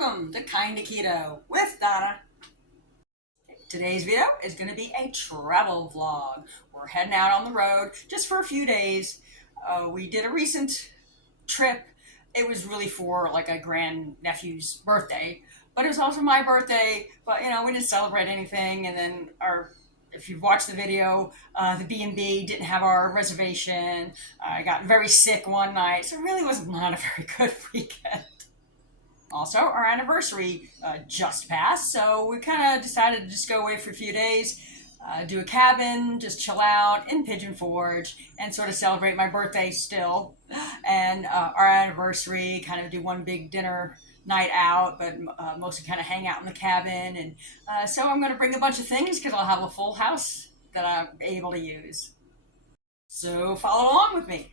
Welcome to Kinda Keto with Donna. Today's video is going to be a travel vlog. We're heading out on the road just for a few days. We did a recent trip. It was really for like a grandnephew's birthday, but it was also my birthday. But we didn't celebrate anything. And then if you've watched the video, the B&B didn't have our reservation. I got very sick one night, so it really was not a very good weekend. Also, our anniversary just passed, so we kind of decided to just go away for a few days, do a cabin, just chill out in Pigeon Forge, and sort of celebrate my birthday still, and our anniversary, kind of do one big dinner night out, but mostly kind of hang out in the cabin. And so I'm going to bring a bunch of things because I'll have a full house that I'm able to use. So follow along with me.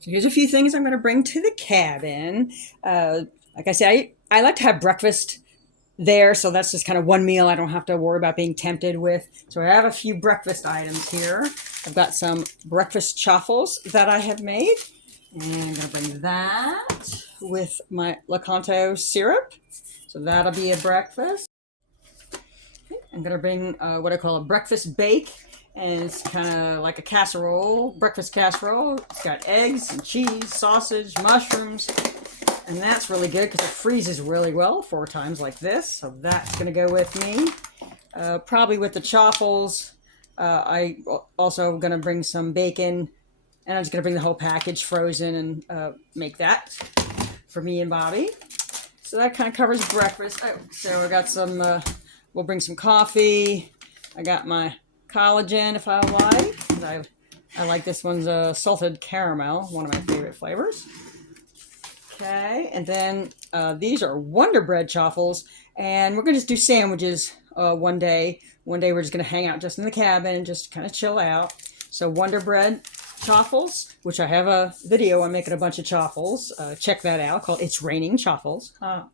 So here's a few things I'm going to bring to the cabin. Like I said, I like to have breakfast there, so that's just kind of one meal I don't have to worry about being tempted with. So I have a few breakfast items here. I've got some breakfast chaffles that I have made. And I'm going to bring that with my Lakanto syrup. So that'll be a breakfast. I'm going to bring what I call a breakfast bake. And it's kind of like a casserole, breakfast casserole. It's got eggs and cheese, sausage, mushrooms. And that's really good because it freezes really well 4 times like this. So that's going to go with me. Probably with the chaffles, I also going to bring some bacon. And I'm just going to bring the whole package frozen and make that for me and Bobby. So that kind of covers breakfast. Oh, so I got some, we'll bring some coffee. I got my collagen if I like. I like this one's salted caramel, one of my favorite flavors. Okay, and then these are Wonder Bread chaffles, and we're going to just do sandwiches one day. One day we're just going to hang out just in the cabin and just kind of chill out. So Wonder Bread chaffles, which I have a video on making a bunch of chaffles. Check that out, called It's Raining Chaffles. And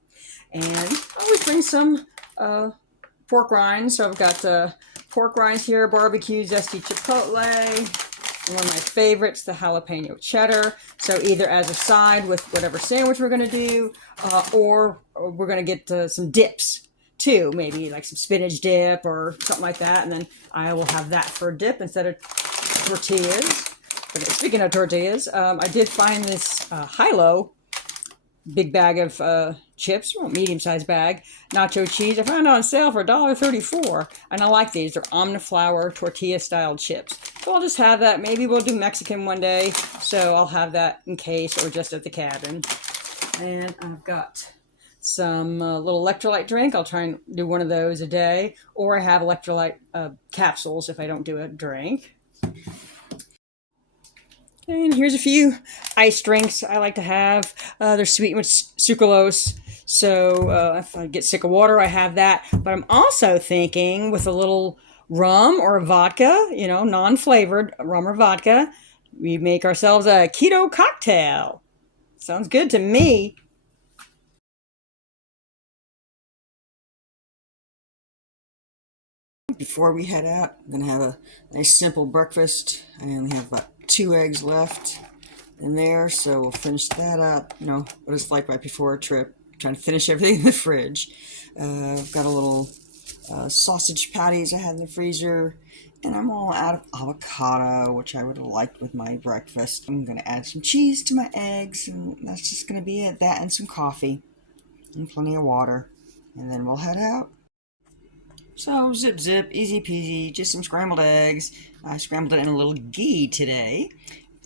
I always bring some pork rinds. So I've got pork rinds here, barbecue, zesty chipotle. One of my favorites, the jalapeno cheddar. So either as a side with whatever sandwich we're going to do, or we're going to get some dips too. Maybe like some spinach dip or something like that. And then I will have that for a dip instead of tortillas. Okay, speaking of tortillas, I did find this high-low big bag of chips, well, medium-sized bag, nacho cheese. I found it on sale for $1.34, and I like these. They're omniflower tortilla-style chips. So I'll just have that. Maybe we'll do Mexican one day, so I'll have that in case or just at the cabin. And I've got some little electrolyte drink. I'll try and do one of those a day, or I have electrolyte capsules if I don't do a drink. And here's a few ice drinks I like to have. They're sweetened with sucralose. So if I get sick of water, I have that. But I'm also thinking with a little rum or vodka, non-flavored rum or vodka, we make ourselves a keto cocktail. Sounds good to me. Before we head out, I'm going to have a nice simple breakfast. I only have about 2 eggs left in there, so we'll finish that up. What it's like right before a trip, trying to finish everything in the fridge. I've got a little sausage patties I had in the freezer, and I'm all out of avocado, which I would have liked with my breakfast. I'm going to add some cheese to my eggs, and that's just going to be it. That and some coffee and plenty of water, and then we'll head out. So zip zip, easy peasy, just some scrambled eggs. I scrambled it in a little ghee today.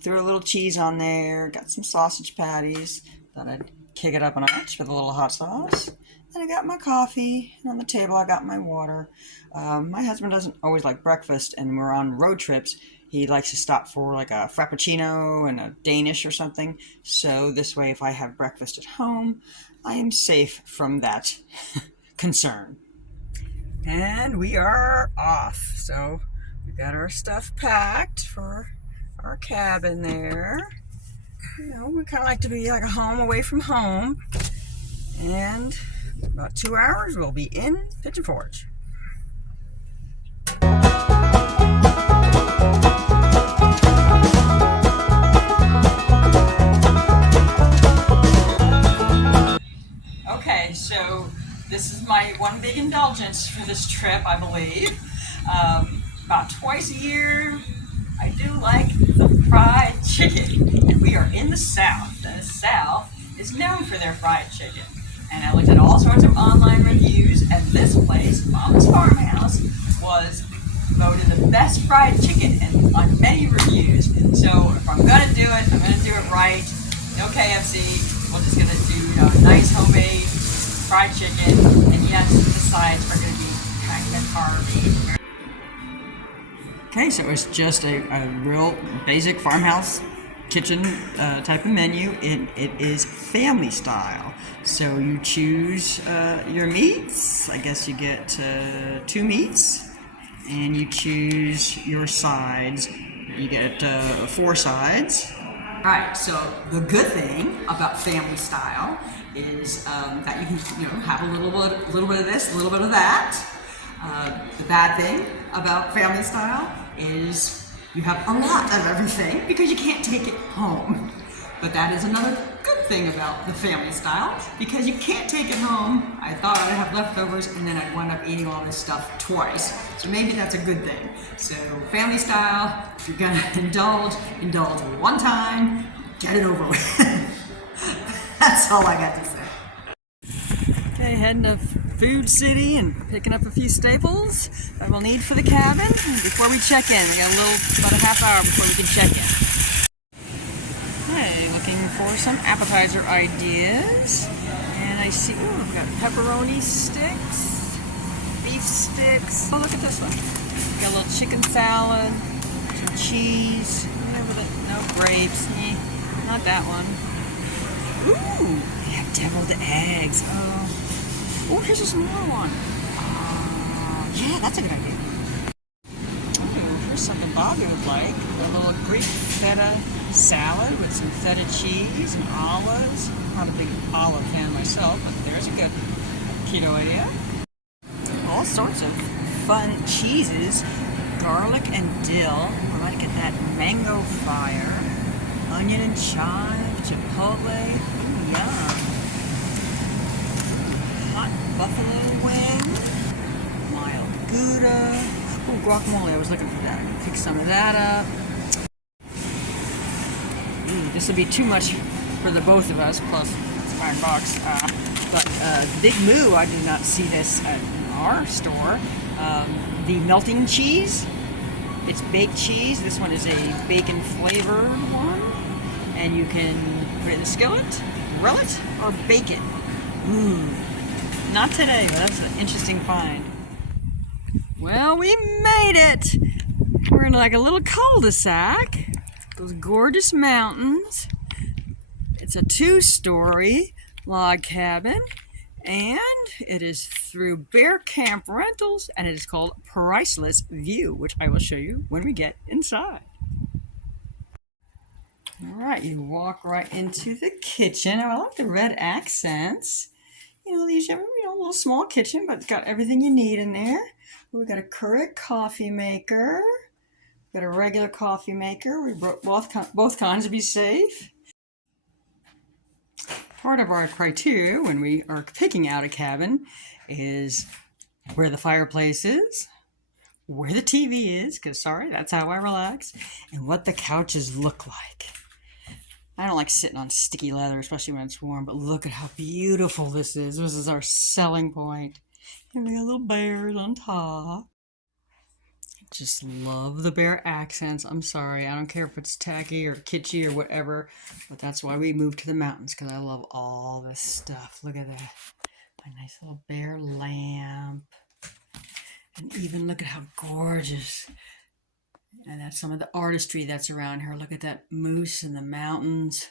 Threw a little cheese on there, got some sausage patties. Thought I'd kick it up a notch with a little hot sauce. Then I got my coffee, and on the table I got my water. My husband doesn't always like breakfast, and when we're on road trips, he likes to stop for like a Frappuccino and a Danish or something. So this way, if I have breakfast at home, I am safe from that concern. And we are off. So we've got our stuff packed for our cabin there. We kind of like to be like a home away from home. And about 2 hours, we'll be in Pigeon Forge. my one big indulgence for this trip, I believe. About twice a year, I do like the fried chicken. And we are in the South. The South is known for their fried chicken. And I looked at all sorts of online reviews, and this place, Mama's Farmhouse, was voted the best fried chicken on many reviews. So if I'm going to do it, I'm going to do it right. No KFC. We're just going to do nice homemade fried chicken. And yes, the sides are going to be kind of carby. Okay, so it's just a real basic farmhouse kitchen type of menu. It is family style. So you choose your meats. I guess you get 2 meats. And you choose your sides. You get 4 sides. Alright, so the good thing about family style is that you can have a little bit of this, a little bit of that. The bad thing about family style is you have a lot of everything because you can't take it home. But that is another good thing about the family style because you can't take it home. I thought I'd have leftovers and then I'd wind up eating all this stuff twice. So maybe that's a good thing. So family style, if you're gonna indulge one time, get it over with. That's all I got to say. Okay, heading to Food City and picking up a few staples that we'll need for the cabin before we check in. We got about a half hour before we can check in. Okay, looking for some appetizer ideas. And I see, we've got pepperoni sticks, beef sticks. Oh, look at this one. We got a little chicken salad, some cheese, no grapes, not that one. Ooh, they have deviled eggs. Oh, here's a smaller one. Yeah, that's a good idea. Oh, here's something Bobby would like. A little Greek feta salad with some feta cheese and olives. I'm not a big olive fan myself, but there's a good keto idea. All sorts of fun cheeses. Garlic and dill. I like to get that mango fire. Onion and chive, chipotle. Ooh, yum. Hot buffalo wing, mild Gouda. Oh, guacamole, I was looking for that. Pick some of that up. Ooh, this will be too much for the both of us, plus it's $5. But Big Moo, I did not see this at our store. The melting cheese, it's baked cheese. This one is a bacon flavored one. And you can put it in the skillet, grill it, or bake it. Ooh. Not today, but that's an interesting find. Well, we made it! We're in like a little cul-de-sac. Those gorgeous mountains. It's a 2-story log cabin. And it is through Bear Camp Rentals. And it is called Priceless View, which I will show you when we get inside. Alright, you walk right into the kitchen. I like the red accents. These have a little small kitchen, but it's got everything you need in there. We've got a Keurig coffee maker. We've got a regular coffee maker. We brought both kinds to be safe. Part of our criteria when we are picking out a cabin is where the fireplace is, where the TV is, because that's how I relax, and what the couches look like. I don't like sitting on sticky leather, especially when it's warm, but look at how beautiful this is. This is our selling point. And we got little bears on top. I just love the bear accents. I'm sorry, I don't care if it's tacky or kitschy or whatever, but that's why we moved to the mountains, because I love all this stuff. Look at that. My nice little bear lamp. And even look at how gorgeous. And that's some of the artistry that's around here. Look at that moose in the mountains.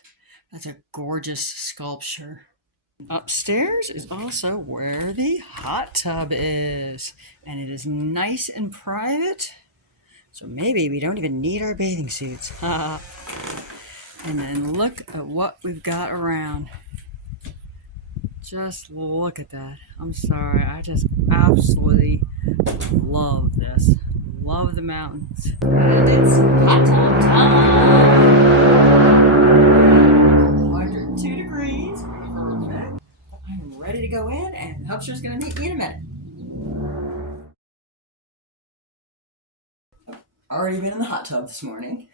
That's a gorgeous sculpture. Upstairs is also where the hot tub is. And it is nice and private. So maybe we don't even need our bathing suits. And then look at what we've got around. Just look at that. I'm sorry. I just absolutely love this. Love the mountains. And it's hot tub time. 102 degrees. Perfect. I'm ready to go in and hope lobster's going to meet me in a minute. Already been in the hot tub this morning,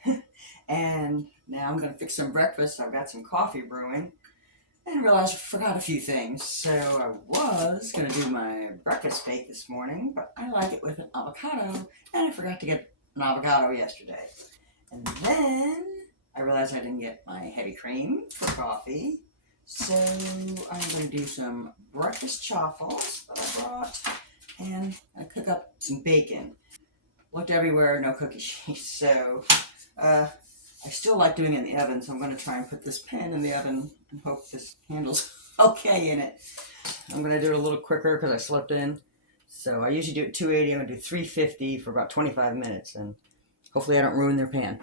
and now I'm going to fix some breakfast. I've got some coffee brewing, and realized I forgot a few things. So I was going to do my breakfast bake this morning, but I like it with an avocado, and I forgot to get an avocado yesterday. And then I realized I didn't get my heavy cream for coffee, so I'm going to do some breakfast chaffles that I brought, and I cook up some bacon. Looked everywhere, no cookie sheets, so I still like doing it in the oven, so I'm going to try and put this pan in the oven and hope this handle's okay in it. I'm going to do it a little quicker because I slept in. So I usually do it 280, I'm going to do 350 for about 25 minutes, and hopefully I don't ruin their pan.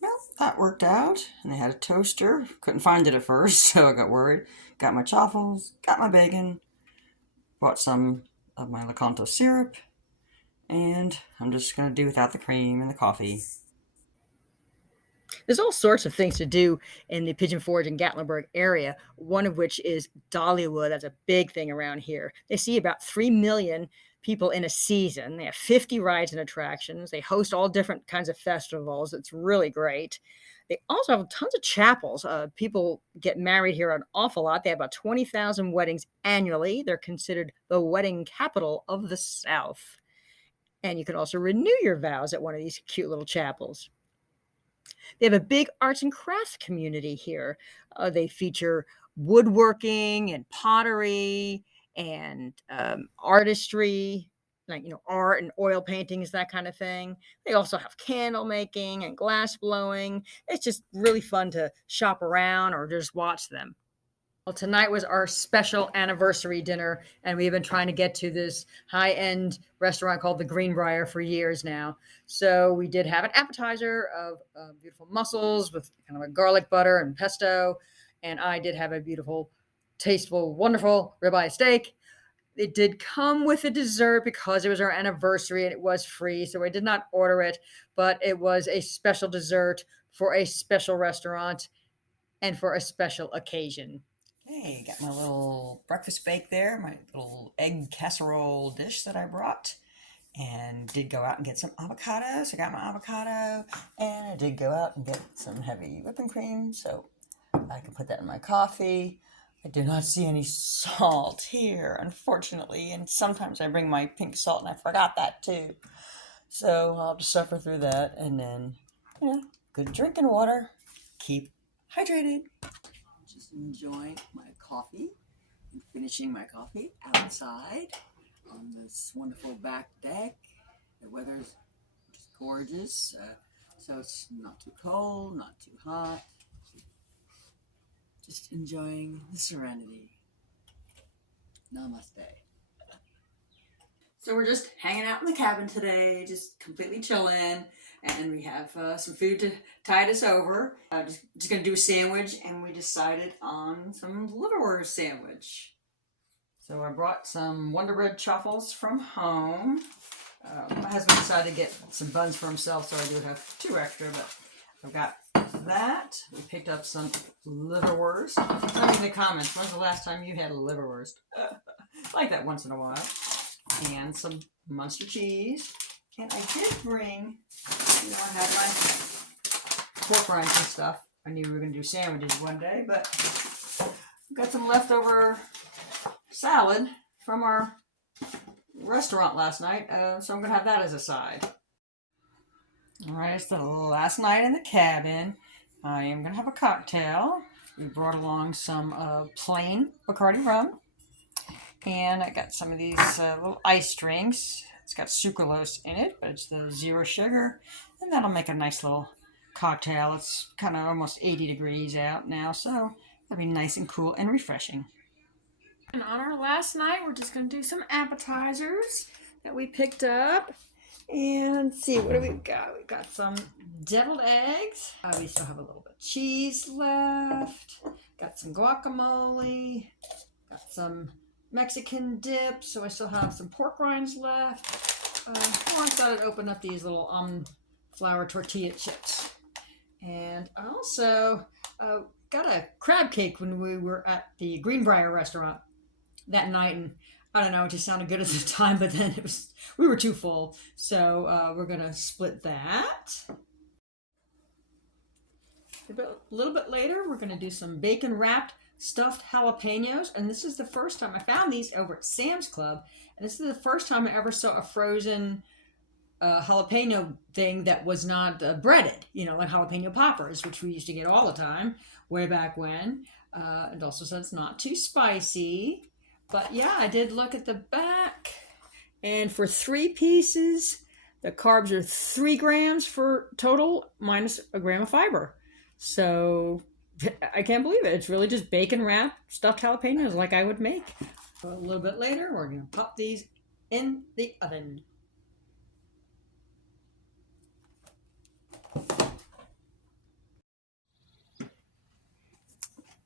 Well, that worked out, and they had a toaster. Couldn't find it at first, so I got worried. Got my chaffles, got my bacon, bought some of my Lakanto syrup, and I'm just going to do without the cream and the coffee. There's all sorts of things to do in the Pigeon Forge and Gatlinburg area, one of which is Dollywood. That's a big thing around here. They see about 3 million people in a season. They have 50 rides and attractions. They host all different kinds of festivals. It's really great. They also have tons of chapels. People get married here an awful lot. They have about 20,000 weddings annually. They're considered the wedding capital of the South. And you can also renew your vows at one of these cute little chapels. They have a big arts and crafts community here. They feature woodworking and pottery and artistry, like, art and oil paintings, that kind of thing. They also have candle making and glass blowing. It's just really fun to shop around or just watch them. Well, tonight was our special anniversary dinner, and we've been trying to get to this high-end restaurant called the Greenbrier for years now. So we did have an appetizer of beautiful mussels with kind of a garlic butter and pesto, and I did have a beautiful, tasteful, wonderful ribeye steak. It did come with a dessert because it was our anniversary and it was free, so I did not order it, but it was a special dessert for a special restaurant and for a special occasion. Hey, got my little breakfast bake there, my little egg casserole dish that I brought, and did go out and get some avocados. I got my avocado, and I did go out and get some heavy whipping cream, so I can put that in my coffee. I do not see any salt here, unfortunately, and sometimes I bring my pink salt, and I forgot that too. So I'll just suffer through that, and then, good drinking water. Keep hydrated. Just enjoying my coffee and finishing my coffee outside on this wonderful back deck. The weather's just gorgeous, so it's not too cold, not too hot. Just enjoying the serenity. Namaste. So we're just hanging out in the cabin today, just completely chilling, and we have some food to tide us over. Just gonna do a sandwich, and we decided on some liverwurst sandwich. So I brought some Wonder Bread truffles from home. My husband decided to get some buns for himself, so I do have 2 extra, but I've got that. We picked up some liverwurst. Tell me in the comments, when's the last time you had a liverwurst? I like that once in a while. And some Munster cheese. And I did bring, I had my pork rinds and stuff. I knew we were going to do sandwiches one day, but I've got some leftover salad from our restaurant last night, so I'm going to have that as a side. All right, it's the last night in the cabin. I am going to have a cocktail. We brought along some plain Bacardi rum. And I got some of these little ice drinks. It's got sucralose in it, but it's the 0 sugar. And that'll make a nice little cocktail. It's kind of almost 80 degrees out now, so it'll be nice and cool and refreshing. And on our last night, we're just going to do some appetizers that we picked up. And let's see, what do we got? We've got some deviled eggs. We still have a little bit of cheese left. Got some guacamole. Got some Mexican dip, so I still have some pork rinds left. I thought I'd open up these little flour tortilla chips. And I also got a crab cake when we were at the Greenbrier restaurant. that night, and I don't know, it just sounded good at the time, but then we were too full. So we're gonna split that. A little bit later, we're gonna do some bacon wrapped stuffed jalapenos, and this is the first time I found these over at Sam's Club, and this is the first time I ever saw a frozen jalapeno thing that was not breaded, like jalapeno poppers, which we used to get all the time way back when. It also says it's not too spicy. But yeah, I did look at the back. And for 3 pieces, the carbs are 3 grams for total minus a gram of fiber. So I can't believe it. It's really just bacon wrapped stuffed jalapenos like I would make. So a little bit later, we're going to pop these in the oven.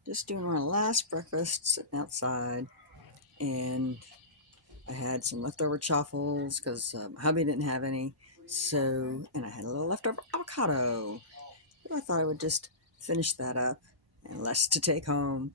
Just doing my last breakfast, sitting outside, and I had some leftover chaffles because hubby didn't have any. So, and I had a little leftover avocado. So I thought I would just finish that up and less to take home.